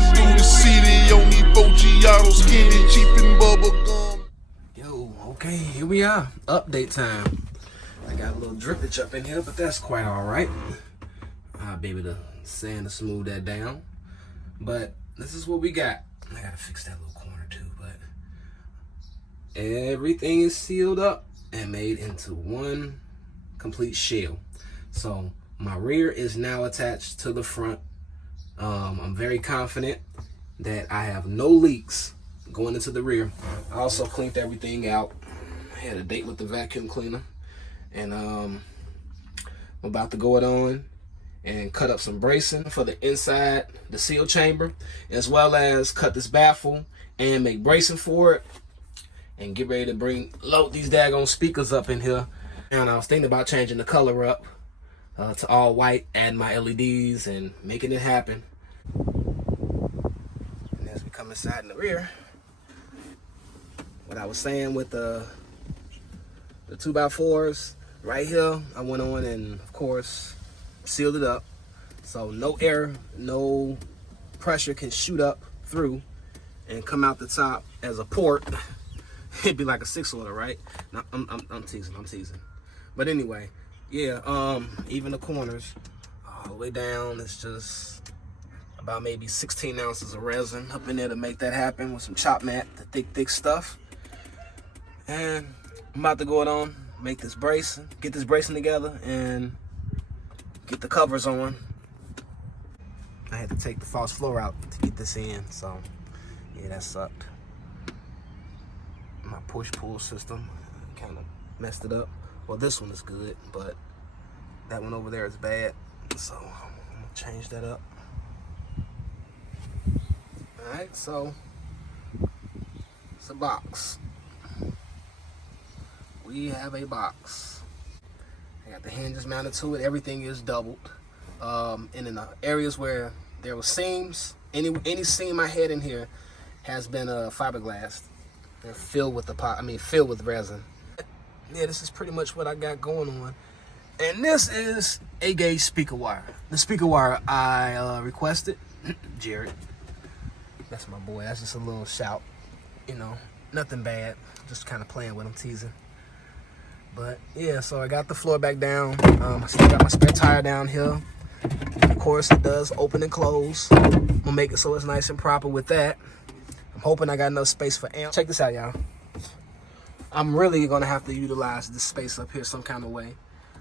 Driving through the city, only 4 Giotto, skinny, cheap and bubble gum. Yo, okay, here we are. Update time. I got a little drippage up in here, but that's quite all right. I'll be able to sand to smooth that down. But this is what we got. I gotta fix that little corner too, but everything is sealed up and made into one complete shell. So my rear is now attached to the front. I'm very confident that I have no leaks going into the rear. I also cleaned everything out. I had a date with the vacuum cleaner, and I'm about to go it on and cut up some bracing for the inside, the seal chamber, as well as cut this baffle and make bracing for it, and get ready to load these daggone speakers up in here. And I was thinking about changing the color up to all white, adding my LEDs and making it happen. And as we come inside in the rear, what I was saying with the 2x4s right here, I went on and of course sealed it up, so no air, no pressure can shoot up through and come out the top as a port. It'd be like a 6-order, right? No, I'm teasing. But anyway, yeah, even the corners all the way down, it's just about maybe 16 ounces of resin up in there to make that happen with some chop mat, the thick stuff. And I'm about to go it on, make this bracing, get this bracing together, and get the covers on. I had to take the false floor out to get this in, so yeah, that sucked. My push-pull system kind of messed it up. Well, this one is good, but that one over there is bad, so I'm gonna change that up. All right, so it's a box. We have a box. I got the hinges mounted to it. Everything is doubled. And in the areas where there were seams, any seam I had in here has been fiberglass. They're filled with filled with resin. Yeah, this is pretty much what I got going on. And this is a gauge speaker wire. The speaker wire I requested. Jared, that's my boy. That's just a little shout. You know, nothing bad. Just kind of playing with him, teasing. But yeah, so I got the floor back down. I still got my spare tire down here. Of course, it does open and close. I'm gonna make it so it's nice and proper with that. I'm hoping I got enough space for amp. Check this out, y'all. I'm really gonna have to utilize this space up here some kind of way,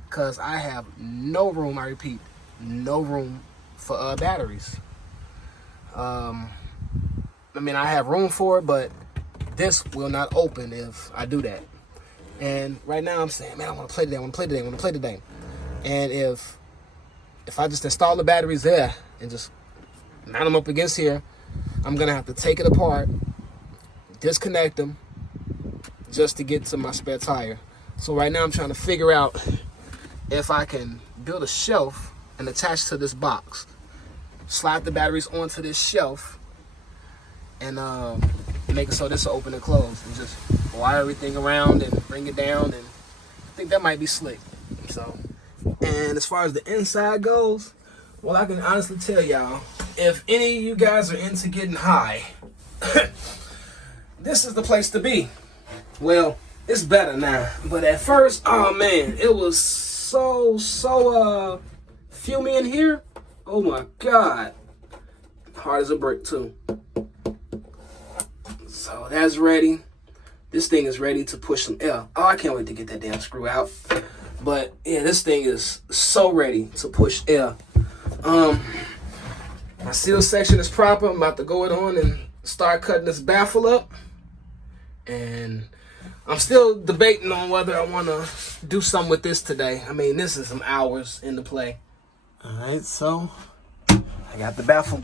because I have no room, I repeat, no room for batteries. I mean, I have room for it, but this will not open if I do that. And right now I'm saying, man, I want to play today. And if I just install the batteries there and just mount them up against here, I'm gonna have to take it apart, disconnect them, just to get to my spare tire. So right now I'm trying to figure out if I can build a shelf and attach to this box, slide the batteries onto this shelf, and make it so this will open and close, and just wire everything around and bring it down, and I think that might be slick. So, and as far as the inside goes, well, I can honestly tell y'all, if any of you guys are into getting high, this is the place to be. Well, it's better now, but at first, oh man, it was so fumey in here. Oh my God, hard as a brick too. So that's ready. This thing is ready to push some air. Oh, I can't wait to get that damn screw out. But yeah, this thing is so ready to push air. My seal section is proper. I'm about to go it on and start cutting this baffle up. And I'm still debating on whether I want to do something with this today. I mean, this is some hours in the play. All right, so I got the baffle.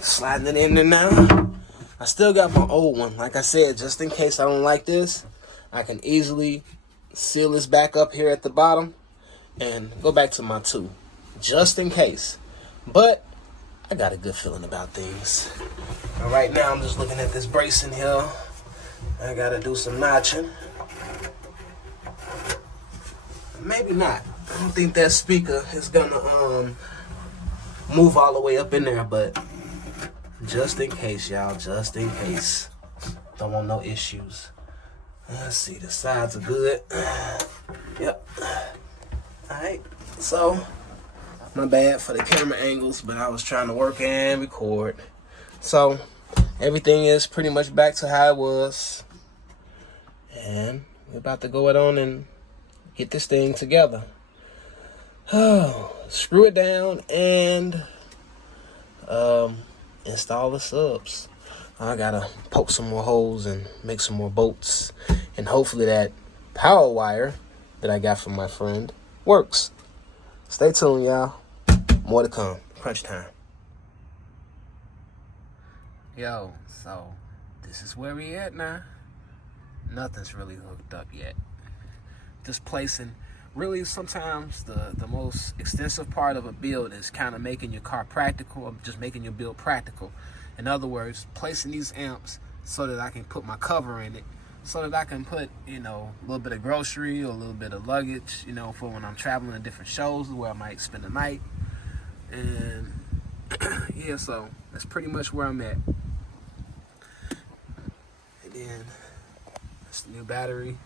Sliding it in there now. I still got my old one. Like I said, just in case I don't like this, I can easily seal this back up here at the bottom and go back to my 2, just in case. But I got a good feeling about things. And right now I'm just looking at this bracing here. I gotta do some notching. Maybe not. I don't think that speaker is gonna move all the way up in there, but just in case, y'all, just in case. Don't want no issues. Let's see, the sides are good. Yep. Alright, so my bad for the camera angles, but I was trying to work and record. So everything is pretty much back to how it was. And we're about to go it on and get this thing together. Oh, screw it down and install the subs. I gotta poke some more holes and make some more bolts, and hopefully that power wire that I got from my friend works. Stay tuned, y'all. More to come. Crunch time. Yo, so this is where we at now. Nothing's really hooked up yet. Just placing. Really, sometimes the most extensive part of a build is kind of making your car practical, or just making your build practical. In other words, placing these amps so that I can put my cover in it, so that I can put, you know, a little bit of grocery or a little bit of luggage, you know, for when I'm traveling to different shows where I might spend the night. And yeah, so that's pretty much where I'm at. And then that's the new battery.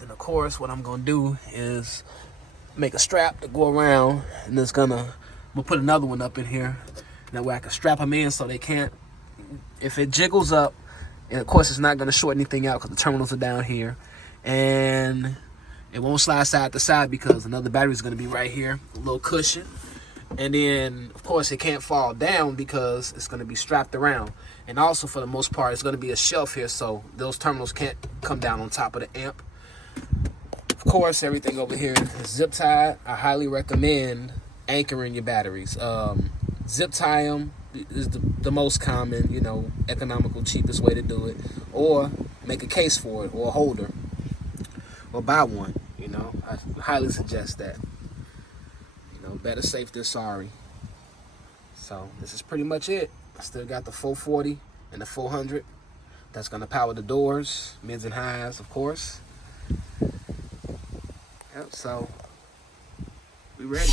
Then of course what I'm gonna do is make a strap to go around, and we'll put another one up in here. That way I can strap them in so they can't, if it jiggles up, and of course it's not gonna short anything out because the terminals are down here, and it won't slide side to side because another battery is gonna be right here, a little cushion. And then of course it can't fall down because it's gonna be strapped around. And also for the most part it's gonna be a shelf here, so those terminals can't come down on top of the amp. Of course, everything over here is zip tied. I highly recommend anchoring your batteries. Zip tie them is the most common, you know, economical, cheapest way to do it. Or make a case for it, or a holder, or buy one. You know, I highly suggest that. You know, better safe than sorry. So this is pretty much it. I still got the 440 and the 400. That's gonna power the doors, mids and highs, of course. Yep, so we ready.